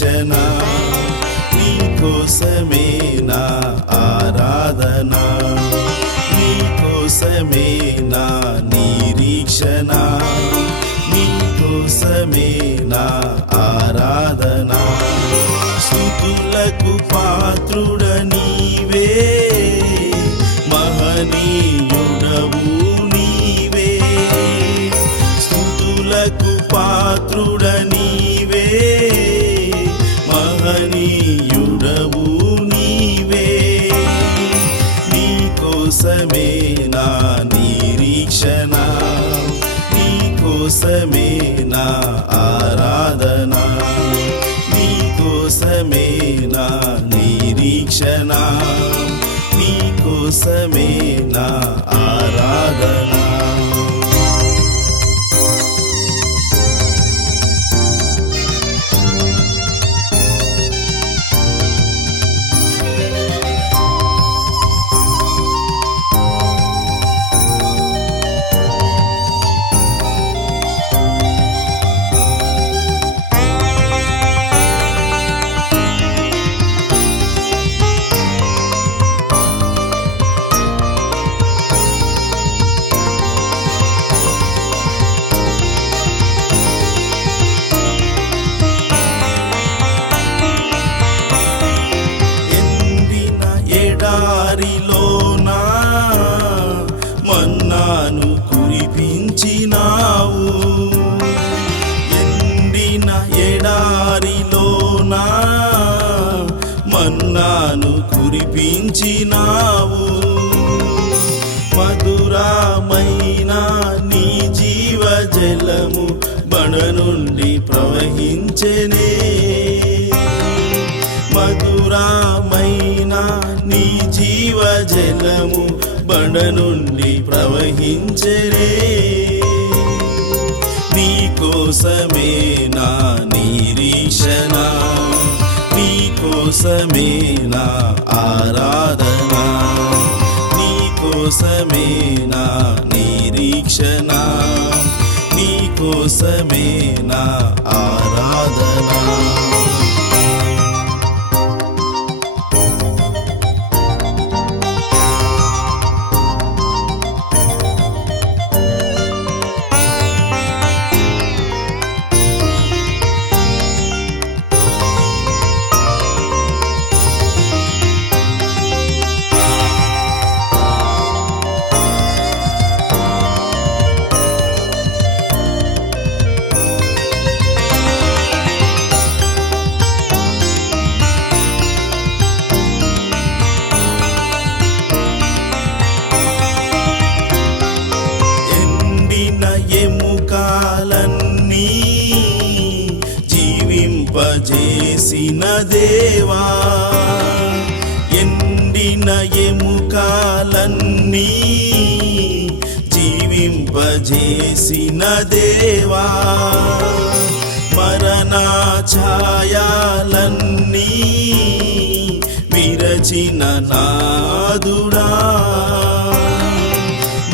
నిరీక్షణ నీకోసమే నా ఆరాధన నీకోసమే నా నిరీక్షణ నీకోసమే నా ఆరాధన స్తుతులకు పాత్రుడ నీవే మహనీయుడవు నీవే స్తుతులకు పాత్రుడ నీవే మహనీయుడవు నీవే నీకోసమే నా నిరీక్షణ నీకోసమే నా ఆరాధన నీకోసమే నా నిరీక్షణ నీకోసమే నా ఆరాధన ఎడారిలోనా మన్నాను కురిపించినావు ఎండిన ఎడారిలోనా మన్నాను కురిపించినావు మధురమైన నీ జీవజలము బడ నుండి ప్రవహించెనే మధురమైన నీ జీవజలము బండ నుండి ప్రవహించరే నీకోసమే నా నిరీక్షణ నీకోసమే నా ఆరాధన నీకోసమే నా నిరీక్షణ నీకోసమే నా ఆరాధన ఎముకాలన్నీ జీవింపజేసిన దేవా ఎండిన ఎముకాలన్నీ జీవింపజేసిన దేవా మరణ ఛాయలన్నీ విరచిన నాదుడా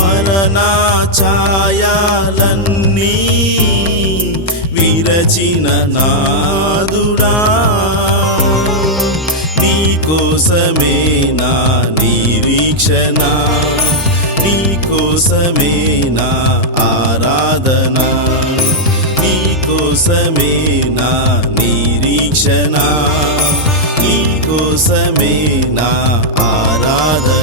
మరణ ఛాయలన్నీ విరచిన నాదుడా నీకోసమే నా నిరీక్షణ నీకోసమే నా ఆరాధన నీకోసమే నా నిరీక్షణ నీకోసమే నా ఆరాధన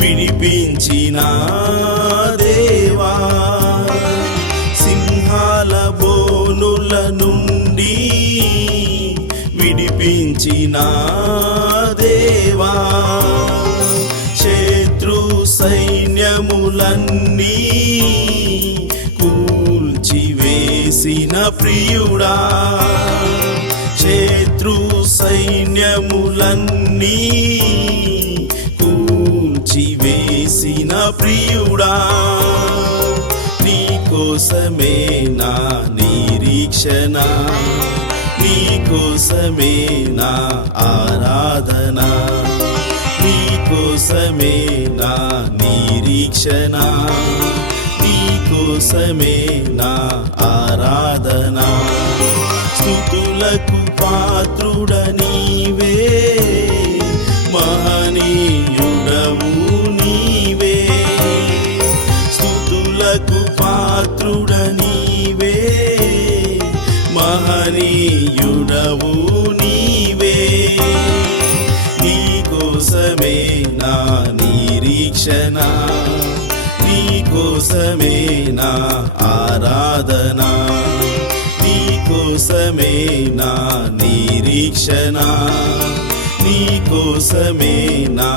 విడిపించిన దేవా సింహాల బోనుల నుండి నా దేవా శత్రు సైన్యములన్నీ కూల్చివేసిన ప్రియుడా శత్రు సైన్యములన్నీ కూల్చివేసిన ప్రియుడా నీ కోసమే నా నిరీక్షణ నీ కోసమే నా ఆరాధన నీ కోసమే నా నిరీక్షణ నీ కోసమే నా ఆరాధన స్తుతులకు పాత్రుడ నీవే మహనీయుడవు నీవే స్తుతులకు పాత్రుడ నీవే మహనీయుడవు నీవే నీ కోసమే నా నిరీక్షణ నీ కోసమే నా ఆరాధన నీ కోసమే నా నిరీక్షణ నీ కోసమే నా